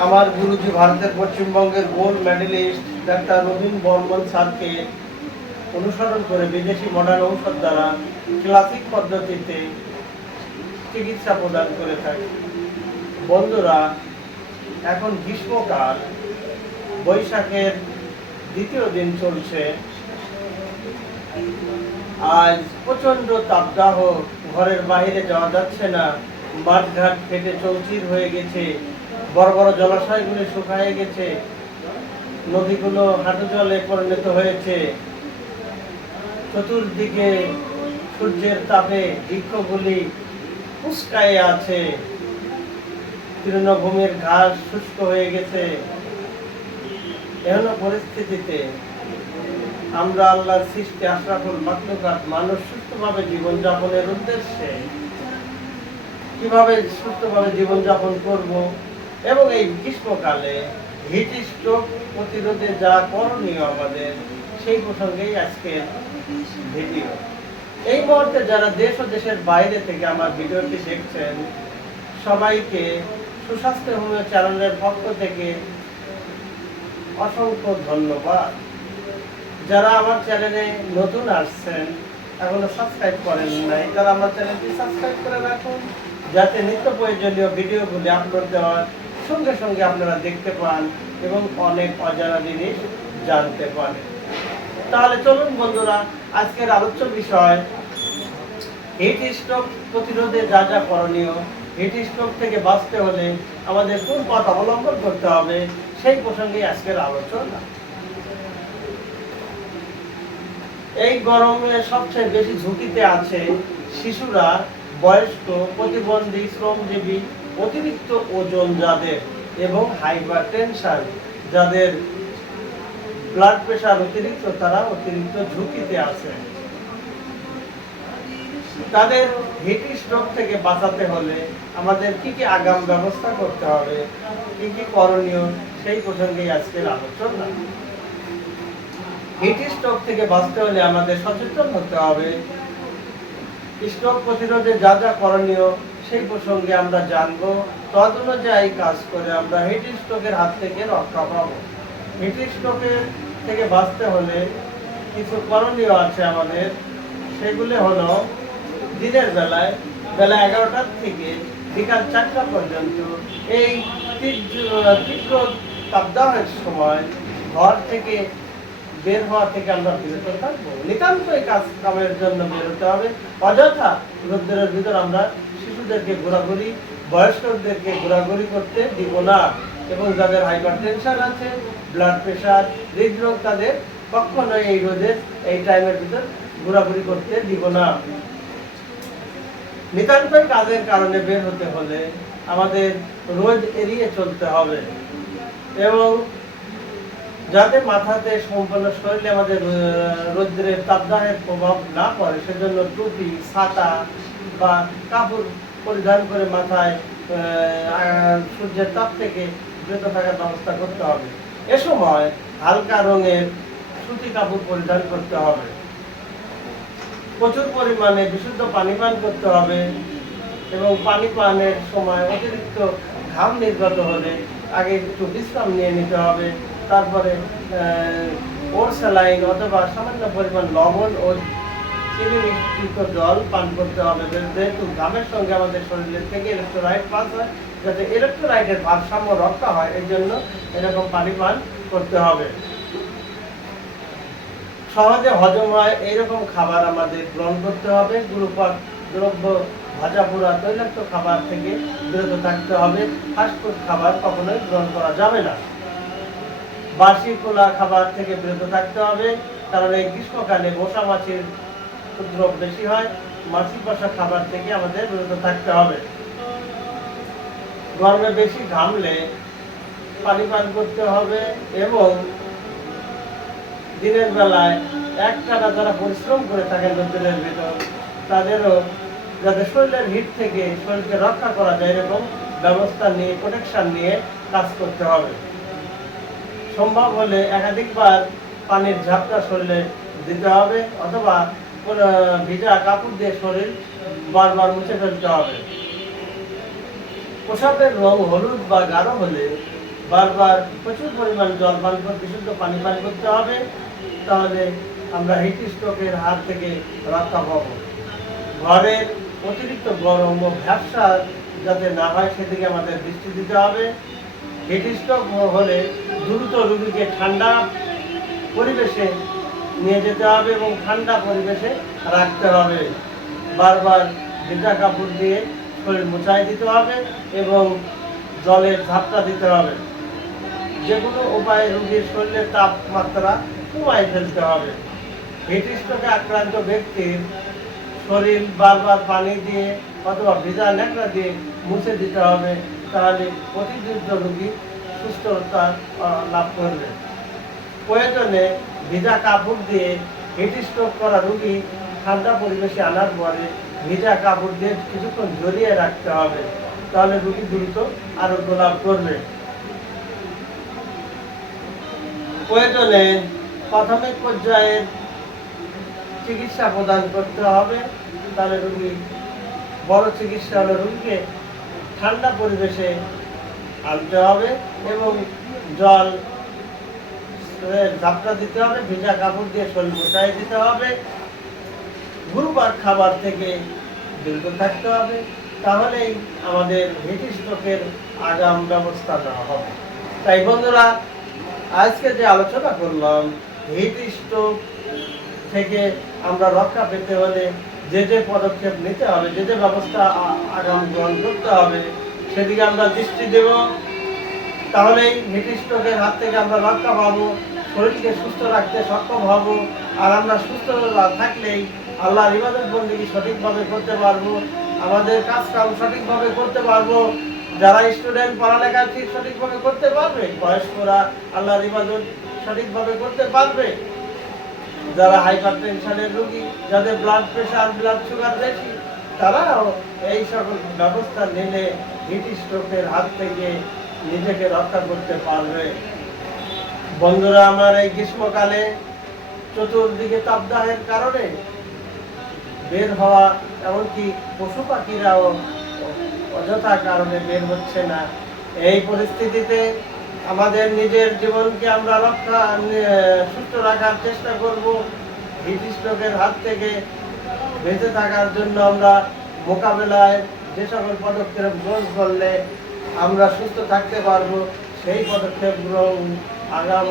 আমার গুরুজি ভারতের পশ্চিমবঙ্গের গোল্ড মেডেলিস্ট ডাক্তার রবীন বর্মন স্যারকে অনুসরণ করে বিদেশি মডার্ন ঔষধ দ্বারা ক্লাসিক পদ্ধতিতে চিকিৎসা প্রদান করে থাকে। বন্ধুরা, এখন গ্রীষ্মকাল, বৈশাখের দ্বিতীয় দিন চলছে। আজ প্রচন্ড তাপদাহ, ঘরের বাইরে যাওয়া যাচ্ছে না, মাঠঘাট ফেটে চৌচির হয়ে গেছে, বড় বড় জলাশয়গুলি শুকায় গেছে, নদীগুলো হাঁটু জলে পরিণত হয়েছে, চতুর্দিকে সূর্যের তাপে বৃক্ষগুলি উস্কায়ে আছে, তৃণভূমির ঘাস শুষ্ক হয়ে গেছে। এমন পরিস্থিতিতে আমরা আল্লাহর সৃষ্টি আশরাফুল মাখলুকাত মানুষ সুস্থভাবে জীবনযাপনের উদ্দেশ্যে কিভাবে সুস্থভাবে জীবনযাপন করব এবং এই গ্রীষ্মকালে হিট স্ট্রোক প্রতিরোধে যা করণীয় আমাদের, সেই প্রসঙ্গেই আজকের ভিডিও। এই মুহূর্তে যারা দেশ ও দেশের বাইরে থেকে আমার ভিডিওটি দেখছেন, সবাইকে সুস্বাস্থ্য হোমিও চ্যানেলের পক্ষ থেকে অসংখ্য ধন্যবাদ। যারা আমার চ্যানেলে নতুন আসছেন, এখনো সাবস্ক্রাইব করেন নাই, তারা আমার চ্যানেলটি সাবস্ক্রাইব করে রাখুন, যাতে নিত্য প্রয়োজনীয় ভিডিওগুলি আপলোড দেওয়ার সঙ্গে সঙ্গে আপনারা দেখতে পান এবং অনেক অজানা জিনিস জানতে পারেন। তাহলে চলুন বন্ধুরা, আজকের আলোচ্য বিষয় হিট স্ট্রোক প্রতিরোধে যা যা করণীয়, হিট স্ট্রোক থেকে বাঁচতে হলে আমাদের কোন পথ অবলম্বন করতে হবে, সেই প্রসঙ্গে আজকের আলোচনা। এই গরমে সবচেয়ে বেশি ঝুঁকিতে আছে শিশুরা, বয়স্ক, প্রতিবন্ধী, শ্রমজীবী, অতিরিক্ত ওজন যাদের এবং হাইপারটেনশন যাদের, ব্লাড প্রেশার অতিরিক্ত, তারা অতিরিক্ত ঝুঁকিতে আছে। তাদের হিট স্ট্রোক থেকে বাঁচাতে হলে আমাদের কি কি আগাম ব্যবস্থা করতে হবে, কি কি করণীয়, সেই প্রসঙ্গে আজকের আলোচনা। হিট স্ট্রোক থেকে বাঁচতে হলে আমাদের সচেতন হতে হবে। স্ট্রোক প্রতিরোধে যা যা করণীয়, সেই প্রসঙ্গে আমরা জানবো। তদ অনুযায়ী কাজ করে আমরা হিট স্ট্রোকের হাত থেকে রক্ষা পাবো। হিট স্ট্রোকের থেকে বাঁচতে হলে কিছু করণীয় আছে আমাদের। সেগুলি হলো, দিনের বেলায় বেলা 11টা থেকে বিকাল 4টা পর্যন্ত এই তীব্র তাপদাহের সময় ঘর থেকে বের হওয়া থেকে আমরা বিরত থাকবো। নিতান্ত এই কাজ কামের জন্য বেরোতে হবে। অযথা রোদ্রের ভিতর আমরা শিশুদেরকে ঘোরাঘুরি, বয়স্কদেরকে ঘোরাঘুরি করতে দিব না। এবং যাদের হাইপারটেনশন আছে, ব্লাড প্রেশার, হৃদরোগ, তাদের কখনোই এই রোদের এই টাইমের ভিতর ঘোরাঘুরি করতে দিব না। নিতান্তই কাজের কারণে বের হতে হলে আমাদের রোদ এড়িয়ে চলতে হবে এবং যাতে মাথাতে সম্পূর্ণ শরীরে আমাদের রৌদ্রের তাপদাহের প্রভাব না পড়ে, সেজন্য টুপি, ছাতা বা কাপড় পরিধান করে মাথায় সূর্যের তাপ থেকে বিরত থাকার ব্যবস্থা করতে হবে। এ সময় হালকা রঙের সুতি কাপড় পরিধান করতে হবে। প্রচুর পরিমাণে বিশুদ্ধ পানি পান করতে হবে এবং পানি পানের সময় অতিরিক্ত ঘাম নির্গত হলে আগে একটু বিশ্রাম নিয়ে নিতে হবে। তারপরে ওর স্যালাইন অথবা সামান্য পরিমাণ লবণ ও চিনি মিশ্রিত জল পান করতে হবে, যেহেতু ঘামের সঙ্গে আমাদের শরীরের থেকে ইলেকট্রোলাইট পাস হয়, যাতে ইলেকট্রোলাইটের ভারসাম্য রক্ষা হয়, এই জন্য এরকম পানি পান করতে হবে। সহজে হজম হয় এইরকম খাবার আমাদের গ্রহণ করতে হবে। গুরুপাক দ্রব্য, ভাজা পোড়া, তৈলাক্ত খাবার থেকে বিরত থাকতে হবে। ফাস্টফুড খাবার কখনোই গ্রহণ করা যাবে না। বাসি খোলা খাবার থেকে বিরত থাকতে হবে, কারণ এই গ্রীষ্মকালে মশা মাছির উপদ্রব বেশি হয়। মাছি বসা খাবার থেকে আমাদের বিরত থাকতে হবে। গরমে বেশি ঘামলে পানি পান করতে হবে এবং দিনের বেলায় একটানা যারা পরিশ্রম করে থাকেন রোদ্রের ভিতর, তাদেরও যাতে শরীরের হিট থেকে শরীরকে রক্ষা করা যায় এরকম ব্যবস্থা নিয়ে, প্রোটেকশন নিয়ে কাজ করতে হবে। সম্ভব হলে একাধিকবার পানির ঝাপটা শরীরে দিতে হবে অথবা ভিজা কাপড় দিয়ে শরীর বারবার মুছে ফেলতে হবে। পোশাকের রং হলুদ বা গাঢ় হলে বারবার প্রচুর পরিমাণ জল পান করতে, বিশুদ্ধ পানি পান করতে হবে। তাহলে আমরা হিট স্ট্রোকের হাত থেকে রক্ষা পাব। ঘরের অতিরিক্ত গরম ও ভ্যাবসা যাতে না হয় সেদিকে আমাদের দৃষ্টি দিতে হবে। হিট স্ট্রোক হলে দ্রুত রোগীকে ঠান্ডা পরিবেশে নিয়ে যেতে হবে এবং ঠান্ডা পরিবেশে রাখতে হবে। বারবার ভিজা কাপড় দিয়ে শরীর মোছাই দিতে হবে এবং জলের ঝাপটা দিতে হবে। যে কোনো উপায়ে রোগীর শরীরের তাপমাত্রা কমাই ফেলতে হবে। হিট স্ট্রোকে আক্রান্ত ব্যক্তির শরীর বারবার পানি দিয়ে অথবা ভিজা ন্যাকড়া দিয়ে মুছে দিতে হবে। তাহলে অতি দ্রুত রোগী সুস্থতা লাভ করবে। প্রয়োজনে ভিজা কাপড় দিয়ে হিট স্ট্রোক করা রোগী ঠান্ডা পরিবেশে আনার পরে ভিজা কাপড় দিয়ে কিছুক্ষণ ঝরিয়ে রাখতে হবে। তাহলে রোগী দ্রুত আরোগ্য লাভ করবে। প্রয়োজনে প্রাথমিক পর্যায়ের চিকিৎসা প্রদান করতে হবে। তাহলে রোগী বড় চিকিৎসা হলে রোগীকে ঠান্ডা পরিবেশে আনতে হবে এবং জল ঝাপটা দিতে হবে, ভিজা কাপড় দিয়ে শরীর মোছাই দিতে হবে। গুরুবার খাবার থেকে বিরত থাকতে হবে। তাহলেই আমাদের হিট স্ট্রোকের আগাম ব্যবস্থা নেওয়া হবে। তাই বন্ধুরা, আজকে যে আলোচনা করলাম, হিট স্ট্রোক থেকে আমরা রক্ষা পেতে হলে যে যে পদক্ষেপ নিতে হবে, যে যে ব্যবস্থা আগাম গ্রহণ করতে হবে সেদিকে আমরা দৃষ্টি দেব। তাহলেই হিট স্ট্রোকের হাত থেকে আমরা রক্ষা পাবো, শরীরকে সুস্থ রাখতে সক্ষম হব। আর আমরা সুস্থ থাকলেই আল্লাহর ইবাদত বন্দেগী সঠিকভাবে করতে পারবো, আমাদের কাজ কাম সঠিকভাবে করতে পারবো। যারা স্টুডেন্ট পড়ালেখা ঠিক সঠিকভাবে করতে পারবে, বয়স্করা আল্লাহর ইবাদত সঠিকভাবে করতে পারবে। যারা হাইপার টেনশনের রোগী, যাদের ব্লাড প্রেশার, ব্লাড সুগার বেশি, তারাও এই সকল ব্যবস্থা নিলে হিট স্ট্রোকের হাত থেকে নিজেকে রক্ষা করতে পারবে। বন্ধুরা, আমার এই গ্রীষ্মকালে চতুর্দিকে তাপদাহের কারণে বের হওয়া, এমনকি পশু পাখিরাও অযথা কারণে বের হচ্ছে না। এই পরিস্থিতিতে আমাদের নিজের জীবনকে আমরা সুস্থ রাখার চেষ্টা করব। হিট স্ট্রোকের হাত থেকে বেঁচে থাকার জন্য আমরা মোকাবেলায় যে সকল পদক্ষেপ গ্রহণ করলে আমরা সুস্থ থাকতে পারবো, সেই পদক্ষেপ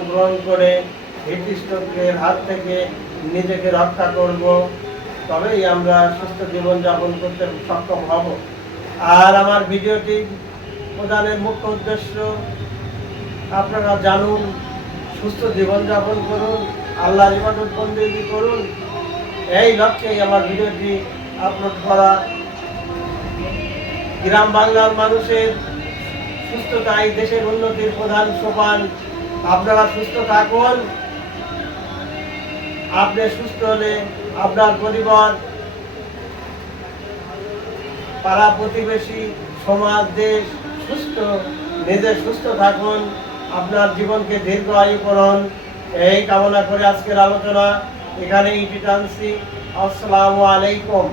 গ্রহণ করে হিট স্ট্রোকের হাত থেকে নিজেকে রক্ষা করব। তবেই আমরা সুস্থ জীবনযাপন করতে সক্ষম হব। আর আমার ভিডিওটি প্রদানের মুখ্য উদ্দেশ্য, আপনারা জানুন, সুস্থ জীবনযাপন করুন, আল্লাহর ইবাদত বন্দেগী করুন। এই লক্ষ্যেই আমার ভিডিওটি আপলোড করা। গ্রাম বাংলার মানুষের সুস্থতাই দেশের উন্নতির প্রধান সোপান। আপনারা সুস্থ থাকুন। আপনি সুস্থ হলে আপনার পরিবার, পাড়া প্রতিবেশী, সমাজ, দেশ সুস্থ। নিজে সুস্থ থাকুন, আপনার জীবনকে দীর্ঘায়ু করুন। এই কামনা করে আজকের আলোচনা এখানেই টানছি। আসসালামু আলাইকুম।